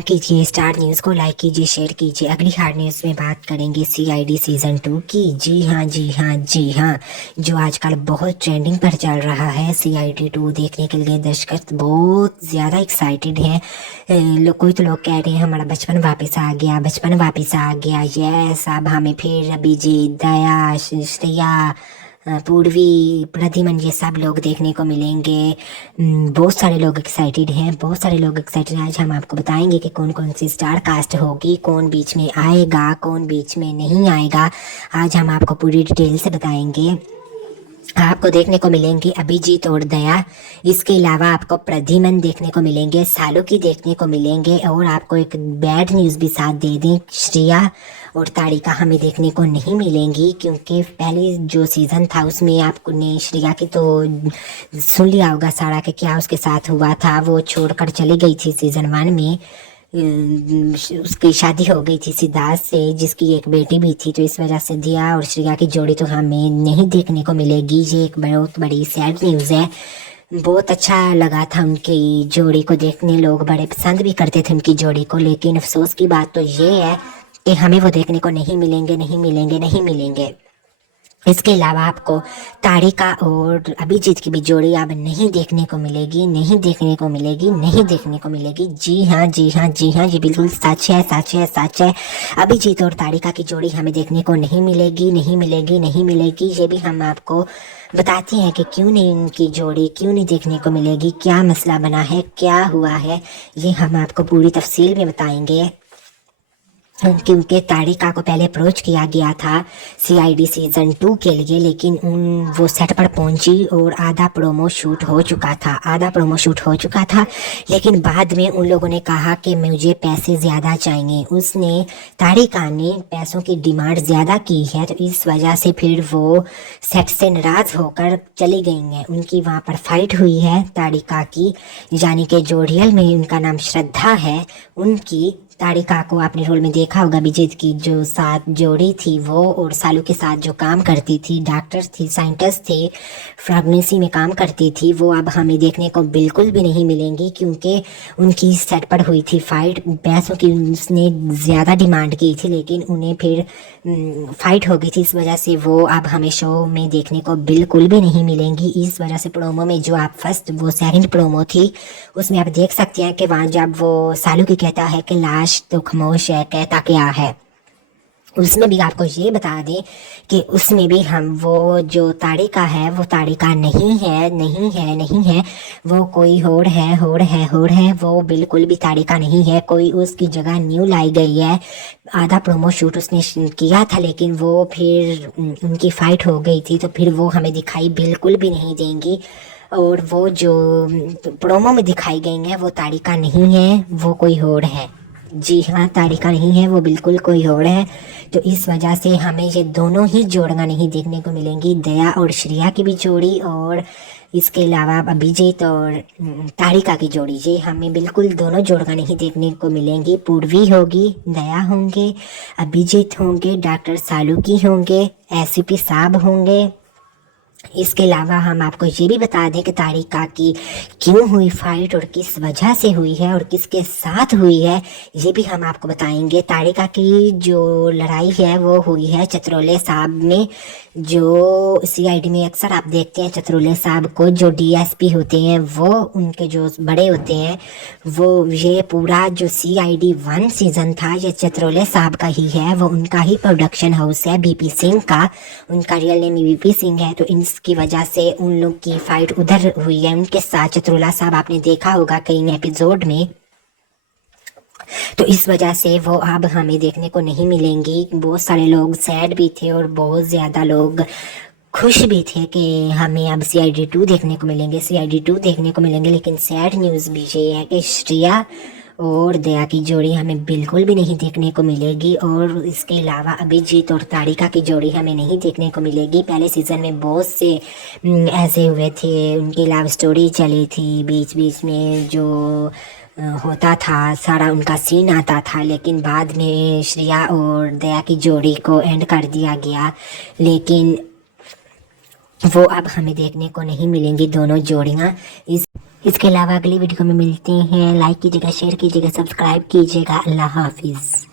कीजिए, star news को like कीजिए, शेयर कीजिए। अगली हार्ड न्यूज़ में बात करेंगे सीआईडी सीजन 2 की। जी हाँ, जी हाँ, जी हाँ, जो आजकल बहुत ट्रेंडिंग पर चल रहा है। सीआईडी 2 देखने के लिए दर्शक बहुत ज़्यादा एक्साइटेड हैं। कोई तो लोग कह रहे हैं हमारा बचपन वापस आ गया, बचपन वापस आ गया। यस, अब हमें फिर अभिजीत, दया, श्रेया, पूर्वी, प्रद्युमन, ये सब लोग देखने को मिलेंगे। बहुत सारे लोग एक्साइटेड हैं, बहुत सारे लोग एक्साइटेड हैं। आज हम आपको बताएंगे कि कौन कौन सी स्टार कास्ट होगी, कौन बीच में आएगा, कौन बीच में नहीं आएगा। आज हम आपको पूरी डिटेल से बताएंगे। आपको देखने को मिलेंगे अभिजीत और दया। इसके अलावा आपको प्रद्युमन देखने को मिलेंगे, सालुकी देखने को मिलेंगे, और आपको एक बैड न्यूज़ भी साथ दे दें, श्रेया और तारिका हमें देखने को नहीं मिलेंगी। क्योंकि पहले जो सीज़न था उसमें आपने श्रेया की तो सुन लिया होगा सारा कि क्या उसके साथ हुआ था। वो छोड़कर चली गई थी सीज़न 1 में। उसकी शादी हो गई थी सिद्धार्थ से, जिसकी एक बेटी भी थी। तो इस वजह से दिया और श्रेया की जोड़ी तो हमें नहीं देखने को मिलेगी। ये एक बहुत बड़ी सैड न्यूज़ है। बहुत अच्छा लगा था उनकी जोड़ी को देखने, लोग बड़े पसंद भी करते थे उनकी जोड़ी को। लेकिन अफसोस की बात तो ये है कि हमें वो देखने को नहीं मिलेंगे, नहीं मिलेंगे, नहीं मिलेंगे। इसके अलावा आपको तारिका और अभिजीत की भी जोड़ी अब नहीं देखने को मिलेगी, नहीं देखने को मिलेगी, नहीं देखने को मिलेगी। जी हाँ, जी हाँ, जी हाँ, ये बिल्कुल सच है, सच है, सच है। अभिजीत और तारिका की जोड़ी हमें देखने को नहीं मिलेगी, नहीं मिलेगी, नहीं मिलेगी। ये भी हम आपको बताते हैं कि क्यों नहीं उनकी जोड़ी क्यों नहीं देखने को मिलेगी, क्या मसला बना है, क्या हुआ है, ये हम आपको पूरी तफसील में बताएंगे। क्योंकि तारिका को पहले अप्रोच किया गया था सीआईडी सीजन 2 के लिए, लेकिन वो सेट पर पहुंची और आधा प्रोमो शूट हो चुका था, आधा प्रोमो शूट हो चुका था। लेकिन बाद में उन लोगों ने कहा कि मुझे पैसे ज़्यादा चाहिए। तारिका ने पैसों की डिमांड ज़्यादा की है, तो इस वजह से फिर वो सेट से नाराज़ होकर चली गई हैं। उनकी वहाँ पर फाइट हुई है तारिका की, यानी कि जो रियल में उनका नाम श्रद्धा है, उनकी। तारिका को आपने रोल में देखा होगा, विजेत की जो साथ जोड़ी थी वो, और सालू के साथ जो काम करती थी, डॉक्टर थी, साइंटिस्ट थी, फार्मेसी में काम करती थी, वो अब हमें देखने को बिल्कुल भी नहीं मिलेंगी। क्योंकि उनकी सेट पर हुई थी फाइट, पैसों की उसने ज़्यादा डिमांड की थी, लेकिन उन्हें फिर फाइट हो गई थी। इस वजह से वो अब हमें शो में देखने को बिल्कुल भी नहीं मिलेंगी। इस वजह से प्रोमो में जो आप वो सेकंड प्रोमो थी, उसमें आप देख सकते हैं कि वहाँ जब वो सालू की कहता है कि लाश तो खामोश है, कहता क्या है, उसमें भी आपको ये बता दें कि उसमें भी हम वो जो तारिका है वो तारिका नहीं है, नहीं है, नहीं है। वो कोई होड़ है, होड़ है, होड़ है। वो बिल्कुल भी तारिका नहीं है, कोई उसकी जगह न्यू लाई गई है। आधा प्रोमो शूट उसने किया था, लेकिन वो फिर उनकी फाइट हो गई थी, तो फिर वो हमें दिखाई बिल्कुल भी नहीं देंगी। और वो जो प्रोमो में दिखाई गई है वो तारिका नहीं है, वो कोई होड़ है। जी हाँ, तारिका नहीं है, वो बिल्कुल कोई और है। तो इस वजह से हमें ये दोनों ही जोड़ियाँ नहीं देखने को मिलेंगी, दया और श्रेया की भी जोड़ी, और इसके अलावा अभिजीत और तारिका की जोड़ी। ये हमें बिल्कुल दोनों जोड़ियाँ नहीं देखने को मिलेंगी। पूर्वी होगी, दया होंगे, अभिजीत होंगे, डॉक्टर सालुकी होंगे, एसीपी साहब होंगे। इसके अलावा हम आपको ये भी बता दें कि तारिका की क्यों हुई फाइट और किस वजह से हुई है और किसके साथ हुई है, ये भी हम आपको बताएंगे। तारिका की जो लड़ाई है वो हुई है चतरोले साहब में। जो सीआईडी में अक्सर आप देखते हैं चतरोले साहब को, जो डीएसपी होते हैं, वो उनके जो बड़े होते हैं, वो ये पूरा जो सीआईडी 1 सीज़न था ये चतरोले साहब का ही है। वो उनका ही प्रोडक्शन हाउस है, बीपी सिंह का। उनका रियल नेम बीपी सिंह है, तो इसकी वजह से उन लोग की फाइट उधर हुई है उनके साथ। चतरोला साहब आपने देखा होगा कई एपिसोड में, तो इस वजह से वो अब हमें देखने को नहीं मिलेंगी। बहुत सारे लोग सैड भी थे और बहुत ज़्यादा लोग खुश भी थे कि हमें अब सीआईडी 2 देखने को मिलेंगे, सीआईडी 2 देखने को मिलेंगे। लेकिन सैड न्यूज़ भी ये है कि श्रेया और दया की जोड़ी हमें बिल्कुल भी नहीं देखने को मिलेगी। और इसके अलावा अभिजीत और तारिका की जोड़ी हमें नहीं देखने को मिलेगी। पहले सीज़न में बहुत से ऐसे हुए थे, उनकी लव स्टोरी चली थी, बीच बीच में जो होता था सारा उनका सीन आता था, लेकिन बाद में श्रेया और दया की जोड़ी को एंड कर दिया गया। लेकिन वो अब हमें देखने को नहीं मिलेंगी दोनों जोड़ियाँ। इसके अलावा अगली वीडियो में मिलते हैं। लाइक कीजिएगा, शेयर कीजिएगा, सब्सक्राइब कीजिएगा। अल्लाह हाफिज़।